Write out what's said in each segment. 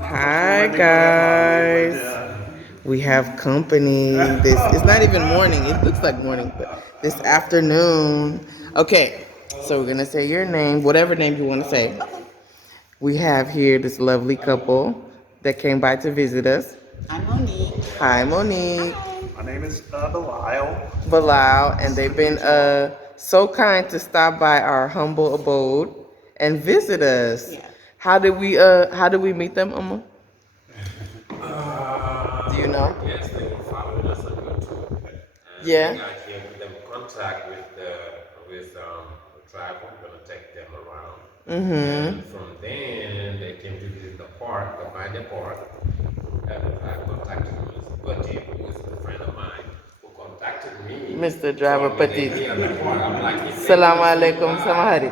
Hi guys, we have company. This it's not even morning. It looks like morning, but this afternoon. Okay, so we're gonna say your name, whatever name you want to say. We have here this lovely couple that came by to visit us. I'm Monique. Hi, Monique. My name is Bilal. Bilal, and they've been so kind to stop by our humble abode and visit us. Yeah. How did we meet them, Uma? Do you know? Yes, they were following us on YouTube. And Yeah. we got here with them contact with the tribe. We're gonna take them around. And from then they came to visit the park, the find the park. And the tribe contacted Mr. Petit, who is a friend of mine, who contacted me. Mr. Driver Told me Petit. they here at the park. I'm like, if they Salaam wanna alaikum, swing by, samahari.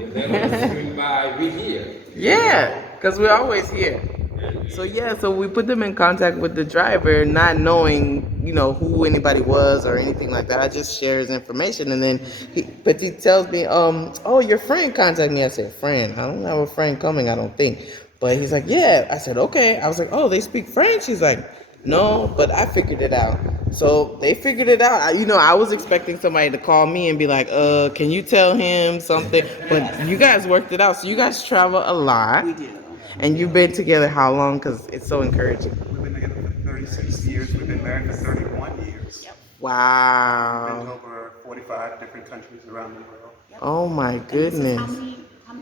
if they want to swing by, we here. Yeah, because we're always here. So we put them in contact with the driver, not knowing, who anybody was or anything like that. I just share his information, and then Petit tells me, oh, your friend contacted me. I said, friend? I don't have a friend coming, I don't think. But he's like, yeah. I said, okay. I was like, oh, they speak French? He's like, no, but I figured it out. So they figured it out. I was expecting somebody to call me and be like, can you tell him something? But you guys worked it out. So you guys travel a lot. We do. And you've been together how long? Because it's so encouraging. We've been together for 36 years. We've been married for 31 years. Yep. We've been to Wow. over 45 different countries around the world. Yep. Oh my And this is goodness.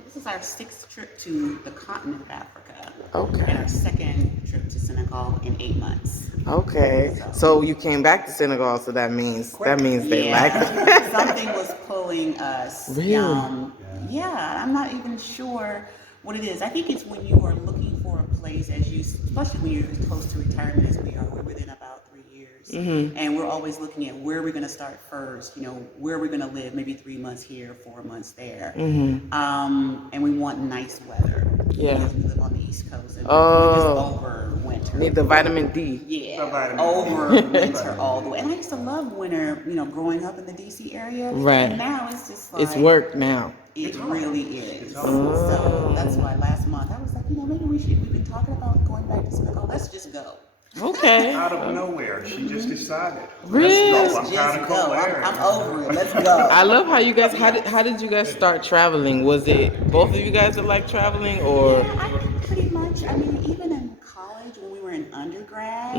this is our 6th trip to the continent of Africa. Okay. And our 2nd trip to Senegal in 8 months. Okay. So you came back to Senegal, so that means they like it. Something was pulling us. Really? Yeah, I'm not even sure what it is. I think it's when you are looking for a place, especially when you're as close to retirement as we are. We're within about 3 years, and we're always looking at where we're going to start first. Where we're going to live, maybe 3 months here, 4 months there, and we want nice weather. Yeah. Because we live on the East Coast, and Oh. we're just over winter. Need the vitamin D. Yeah, The vitamin. over winter all the way. And I used to love winter, growing up in the DC area. Right. And now it's just like It's work now. it really is. hard. So that's why last month I was like, maybe we've been talking about going back to Senegal. Let's just go. Okay. Out of nowhere, she just decided. Really? Let's go. I'm Just tired of go. cold air. I'm over it. Let's go. I love how you guys. How did you guys start traveling? Was it both of you guys that like traveling, or? Yeah, I think pretty much. I mean, even in college when we were in undergrad,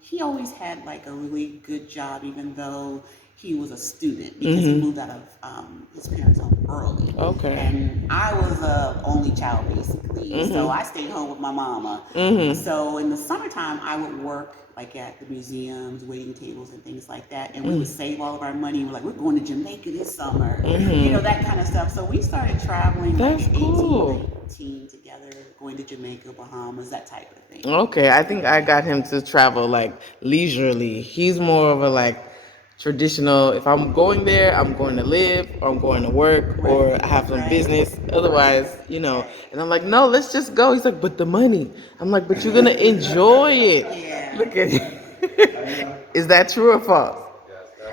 he always had like a really good job, even though he was a student because he moved out of his parents' home early. Okay. And I was a only child basically, so I stayed home with my mama. So in the summertime, I would work like at the museums, waiting tables and things like that, and we would save all of our money. We're like, we're going to Jamaica this summer, that kind of stuff. So we started traveling like That's 18, cool. 19 together, going to Jamaica, Bahamas, that type of thing. Okay, I think I got him to travel like leisurely. He's more of a like traditional. If I'm going there, I'm going to live, or I'm going to work, or I have some business. Otherwise, And I'm like, no, let's just go. He's like, but the money. I'm like, but you're gonna enjoy it. Yeah. Look at it. Is that true or false?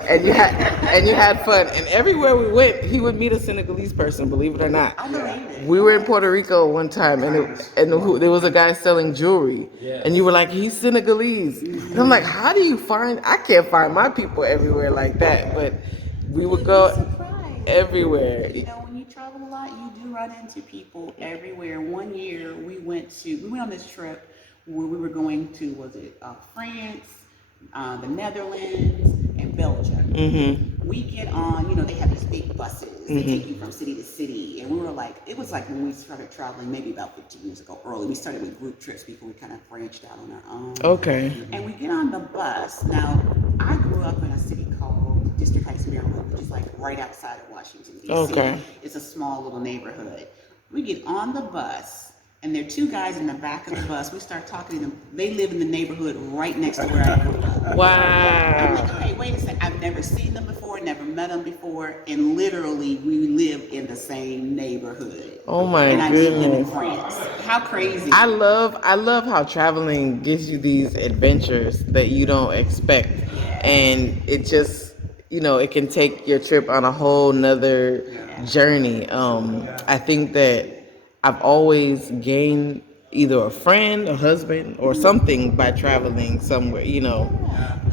And you had fun. And everywhere we went, he would meet a Senegalese person. Believe it or not. I believe it. We were in Puerto Rico one time, and there was a guy selling jewelry, and you were like, he's Senegalese. And I'm like, how do you find? I can't find my people everywhere like that, but we would go You'd be surprised. everywhere. When you travel a lot, you do run into people everywhere. One year we went on this trip where we were going to, France, the Netherlands, and Belgium. We get on, they have these big buses that take you from city to city. And we were like, it was like when we started traveling maybe about 15 years ago early. We started with group trips before we kind of branched out on our own. Okay. And we get on the bus. Now, I grew up in a city called District Heights, Maryland, which is like right outside of Washington, D.C. Okay. It's a small little neighborhood. We get on the bus, and there are two guys in the back of the bus. We start talking to them. They live in the neighborhood right next to where I grew up. I'm Wow. like, okay, wait a second. I've never seen them before, never met them before, and literally we live in the same neighborhood. Oh my And I meet them in goodness. France. How crazy! I love how traveling gives you these adventures that you don't expect. And it just, it can take your trip on a whole nother journey. I think that I've always gained either a friend, a husband, or something by traveling somewhere.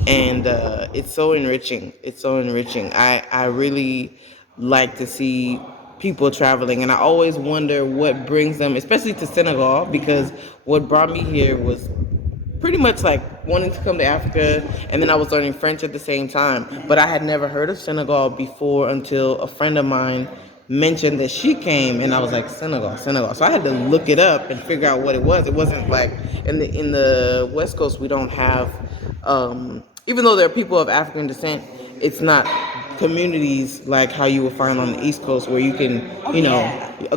And it's so enriching. It's so enriching. I really like to see people traveling, and I always wonder what brings them, especially to Senegal, because what brought me here was pretty much like wanting to come to Africa, and then I was learning French at the same time. But I had never heard of Senegal before until a friend of mine mentioned that she came, and I was like, Senegal, Senegal. So I had to look it up and figure out what it was. It wasn't like in the West Coast we don't have, even though there are people of African descent, it's not communities like how you will find on the East Coast where you can,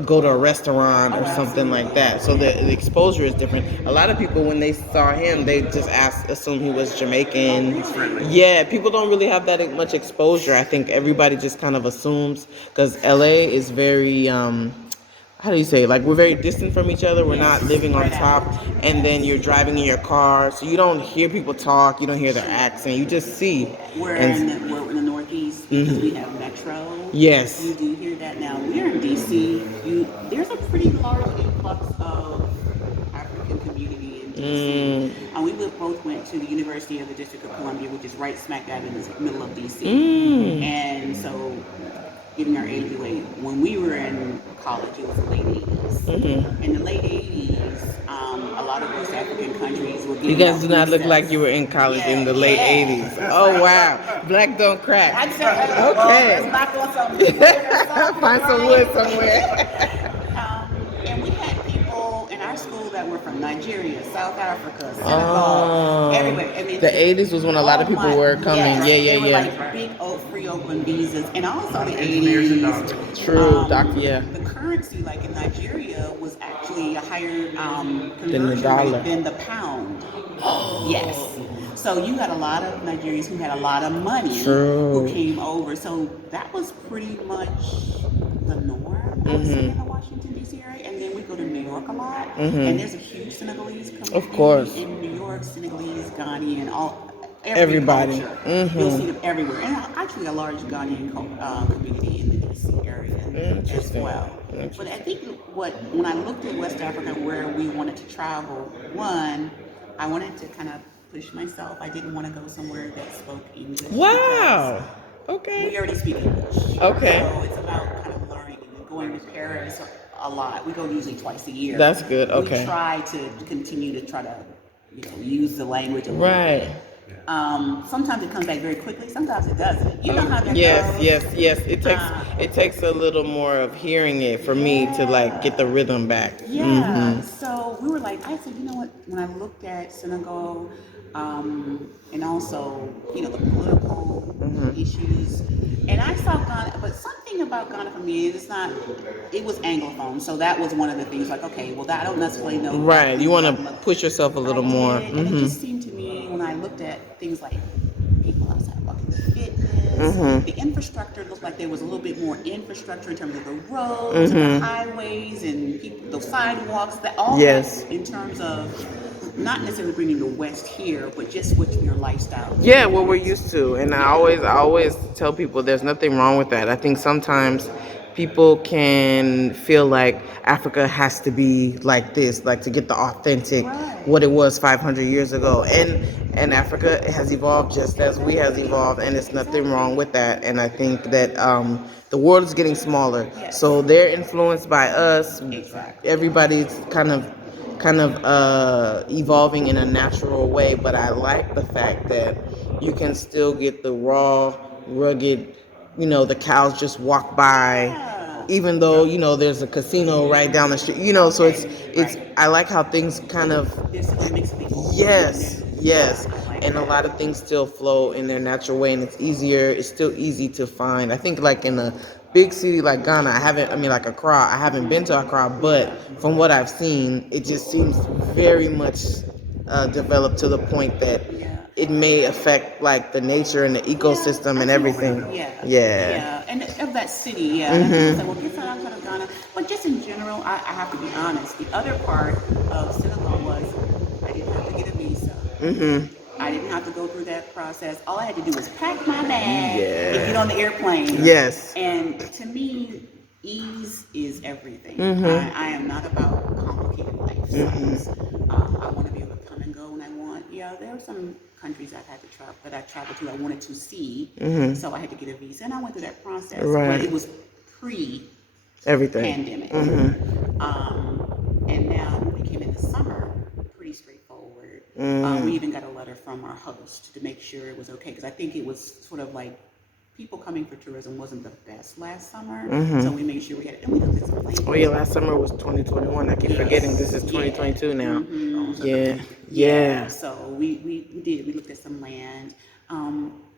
go to a restaurant or something like that. So the exposure is different. A lot of people, when they saw him, they just assumed he was Jamaican. Yeah, people don't really have that much exposure. I think everybody just kind of assumes, because LA is very, how do you say, like, we're very distant from each other. We're not living on top, and then you're driving in your car, so you don't hear people talk, you don't hear their accent, you just see. We're in the Northeast because we have Metro. Yes. You do hear that now. We're in DC. There's a pretty large influx of African community in DC. And we both went to the University of the District of Columbia, which is right smack dab in the middle of DC. And so, giving our age away, when we were in college, it was the late 80s. In the late 80s, a lot of West African countries were getting You guys do not look like you were in college in the late 80s. Oh, wow. Black don't crack. Okay. Let's knock on some Find some wood somewhere. And we had people in our school that were from Nigeria, South Africa, Senegal, everywhere. I mean, the 80s was when a lot of people were coming. They were like big free open visas. And also the 80s. True, The currency, like in Nigeria, was actually a higher conversion the dollar. rate than the pound. Yes. So you had a lot of Nigerians who had a lot of money who came over. So that was pretty much the norm, I would say, in the Washington, D.C. area. And then we go to New York a lot. And there's a huge Senegalese community. Of course. In New York, Senegalese, Ghanaian, everybody. You'll see them everywhere. And actually a large Ghanaian community in the D.C. area as well. But I think when I looked at West Africa where we wanted to travel, one, I wanted to kind of push myself. I didn't want to go somewhere that spoke English. Wow. Okay. We already speak English. Okay. So it's about kind of learning and going to Paris a lot. We go usually twice a year. That's good. Okay. We try to continue to try to, use the language a little Right. bit. Sometimes it comes back very quickly. Sometimes it doesn't. You know how that goes. Yes. It takes a little more of hearing it for me to like get the rhythm back. Yeah. So we were like, I said, you know what? When I looked at Senegal, and also, the political issues, and I saw Ghana, but something about Ghana for me, it was Anglophone. So that was one of the things. Like, okay, well, I don't necessarily know. Right. You want to push yourself a little more. And it just seemed to me when I looked at things like people outside walking the fitness, the infrastructure looked like there was a little bit more infrastructure in terms of the roads, and the highways, and those sidewalks. That all that in terms of not necessarily bringing the West here, but just with your lifestyle. Yeah, what we're used to, and I always tell people there's nothing wrong with that. I think sometimes people can feel like Africa has to be like this, like to get the authentic, what it was 500 years ago. And Africa has evolved just as we has evolved, and there's nothing wrong with that. And I think that the world is getting smaller, so they're influenced by us. Everybody's kind of evolving in a natural way, but I like the fact that you can still get the raw, rugged, the cows just walk by, even though, there's a casino right down the street, so it's, I like how things kind of, yes, and a lot of things still flow in their natural way, and it's still easy to find. I think like in the big city like Ghana, like Accra, I haven't been to Accra, but from what I've seen, it just seems very much developed to the point that it may affect like the nature and the ecosystem and everything. Yeah, and of that city, yeah. And people say, well, get out of Ghana. But just in general, I have to be honest. The other part of Senegal was I didn't have to get a visa. I didn't have to go through that process. All I had to do was pack my bag and get on the airplane. Yes. And to me, ease is everything. I am not about complicated lifestyles. I want to be able to come and go when I want. Yeah, there are some countries I've had to travel that I traveled to I wanted to see, so I had to get a visa, and I went through that process. Right. But it was pre Everything. pandemic. And now when we came in the summer, pretty straightforward. We even got a letter from our host to make sure it was okay, because I think it was sort of like people coming for tourism wasn't the best last summer, so we made sure we had it. And we looked at some places. Oh yeah, last summer was 2021. I keep forgetting this is 2022 now. Yeah. Yeah. So we did. We looked at some land.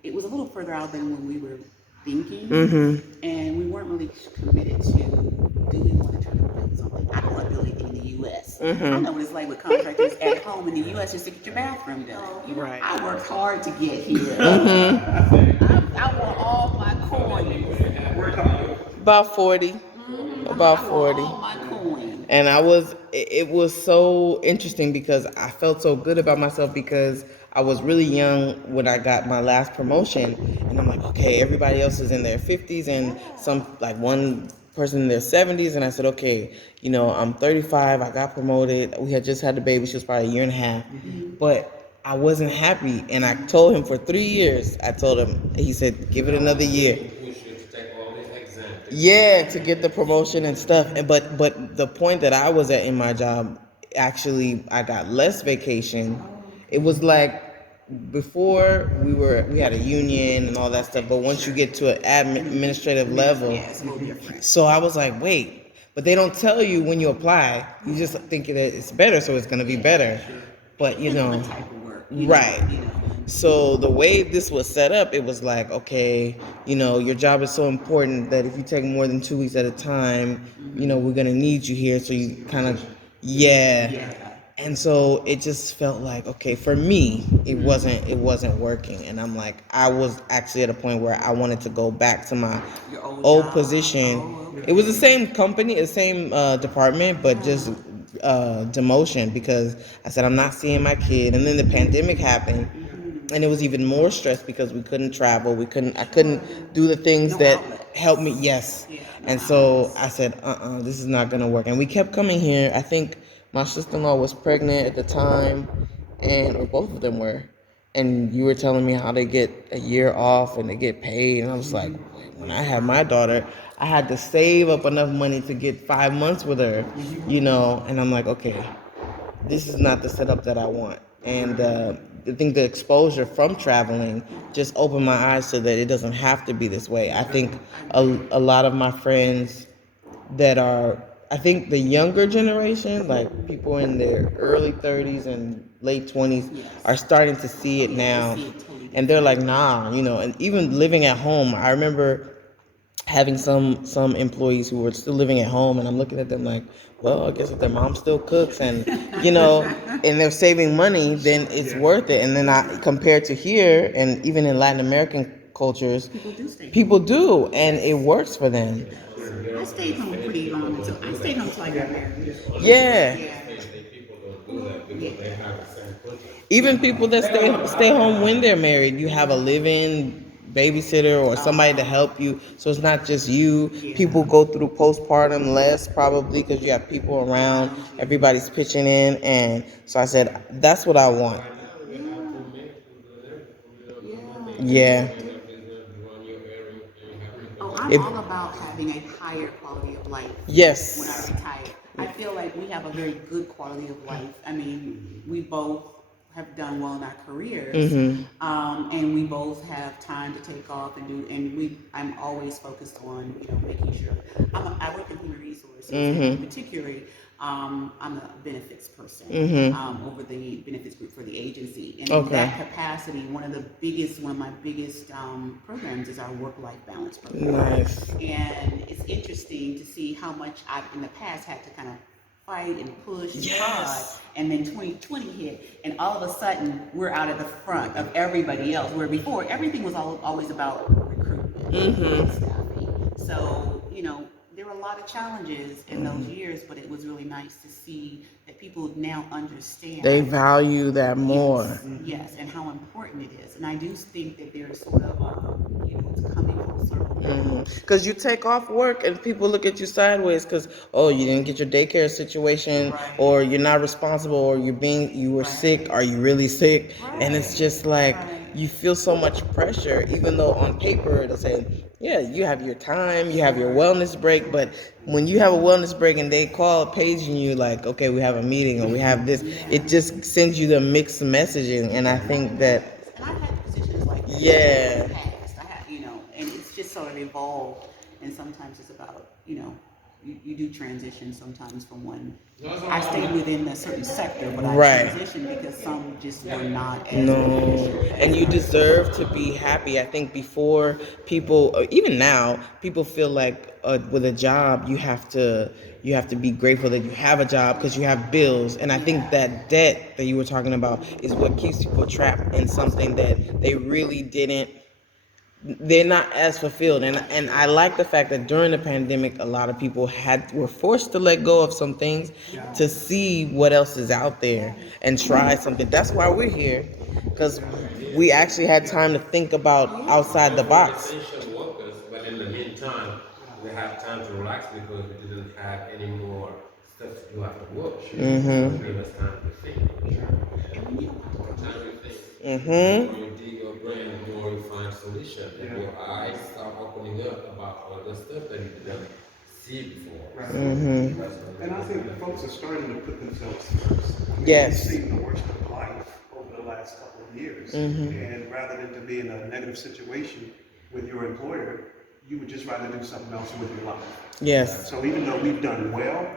It was a little further out than when we were thinking, and we weren't really committed to, do we want to try to build something? I don't want to build anything in the U.S. I know what it's like with contractors at home in the U.S. just to get your bathroom done. Right. I worked hard to get here. I want all my coins. About 40. About 40. All my coins. And it was so interesting because I felt so good about myself because I was really young when I got my last promotion, and I'm like, okay, everybody else is in their 50s and some, like one person in their 70s, and I said, okay, I'm 35, I got promoted, we had just had the baby, she was probably a year and a half, but I wasn't happy, and I told him for 3 years, he said, give it another year. Yeah, to get the promotion and stuff. But the point that I was at in my job, actually, I got less vacation. It was like before we had a union and all that stuff. But once you get to an administrative level, so I was like, wait. But they don't tell you when you apply. You just think that it's better, so it's going to be better. But right. So the way this was set up, it was like, okay, your job is so important that if you take more than 2 weeks at a time, we're gonna need you here. So you kind of, And so it just felt like, okay, for me, it wasn't working, and I'm like, I was actually at a point where I wanted to go back to my old position. It was the same company, the same department, but just demotion, because I said I'm not seeing my kid, and then the pandemic happened. And it was even more stress because we couldn't travel. I couldn't do the things that helped me. Yes. And so I said, this is not going to work. And we kept coming here. I think my sister-in-law was pregnant at the time, or both of them were. And you were telling me how they get a year off and they get paid. And I was like, when I had my daughter, I had to save up enough money to get 5 months with her, And I'm like, okay, this is not the setup that I want. And I think the exposure from traveling just opened my eyes so that it doesn't have to be this way. I think a lot of my friends I think the younger generation, like people in their early 30s and late 20s, are starting to see it now. And they're like, nah, and even living at home, I remember having some employees who were still living at home, and I'm looking at them like, well, I guess if their mom still cooks and and they're saving money, then it's worth it. And then compared to here, and even in Latin American cultures, people do, and it works for them. I stayed home pretty long until I got married. Yeah. Even people that stay home when they're married, you have a live-in babysitter or somebody to help you, so it's not just you. People go through postpartum less probably because you have people around, everybody's pitching in, and so I said, that's what I want. Yeah. I'm all about having a higher quality of life. Yes. When I retire, I feel like we have a very good quality of life. I mean, we both have done well in our careers, and we both have time to take off and do. And I'm always focused on making sure. I work in human resources, and particularly I'm a benefits person Mm-hmm. over the benefits group for the agency, and in Okay. that capacity, one of my biggest programs is our work-life balance program. Nice. And it's interesting to see how much I've in the past had to kind of fight and push and prod, Yes. and then 2020 hit, and all of a sudden we're out at the front of everybody else. Where before everything was always about recruitment and staffing. So there were a lot of challenges in those years, but it was really nice to see that people now understand. They value that more. Yes, and how important it is. And I do think that there's sort of, it's coming full circle. Because you take off work and people look at you sideways because, oh, you didn't get your daycare situation, Right. or you're not responsible, or you were Right. sick. Are you really sick? Right. And it's just like, Right. you feel so much pressure, even though on paper it'll say, yeah, you have your time, you have your wellness break, but when you have a wellness break and they call paging you like, okay, we have a meeting or we have this, it just sends you the mixed messaging. And I think that, And I've had positions like that yeah. in the past. And it's just sort of evolved. And sometimes it's about, you do transition sometimes from one. I stayed within a certain sector, but I Right. transitioned because some just were not as No, beneficial and as you others. deserve to be happy. I think before people, or even now, people feel like with a job you have to be grateful that you have a job because you have bills. And I think that debt that you were talking about is what keeps people trapped in something that they really didn't. They're not as fulfilled, and I like the fact that during the pandemic a lot of people were forced to let go of some things to see what else is out there and try something. That's why we're here, because we actually had time to think about outside the box. Essential workers, but in the meantime, we have time to relax because we didn't have any more stuff to do after work. So it gave us time to think. More time to think. The more you dig your brain, the more you find solutions, and your eyes start opening up about all the stuff that you didn't see before. Right. Mm-hmm. And I think folks are starting to put themselves first. Yes. We've seen the worst of life over the last couple of years. And rather than to be in a negative situation with your employer, you would just rather do something else with your life. Yes. So even though we've done well,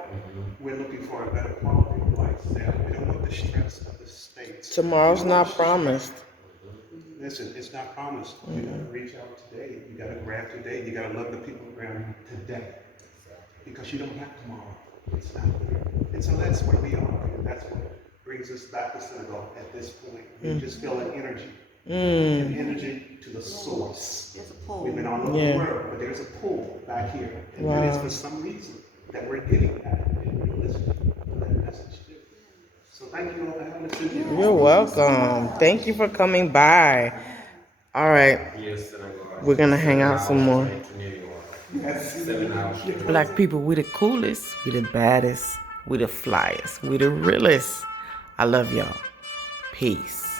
we're looking for a better quality of life. We don't want the stress of the States. Tomorrow's We don't want not the promised. Listen, it's not promised. You gotta reach out today. You gotta grab today. You gotta love the people around you today. Because you don't have tomorrow. It's not there. And so that's where we are. And that's what brings us back to Senegal at this point. We just feel an energy. An energy to the source. There's a pull. We've been all over the world, but there's a pull back here. And that is for some reason that we're getting that and we're listening to that message too. So thank you all for having us in here. You're welcome. Thank you for coming by. All right, Yes, Senegal. we're gonna hang out some more. To New York. 7 hours. Black people, we the coolest, we the baddest, we the flyest, we the realest. I love y'all. Peace.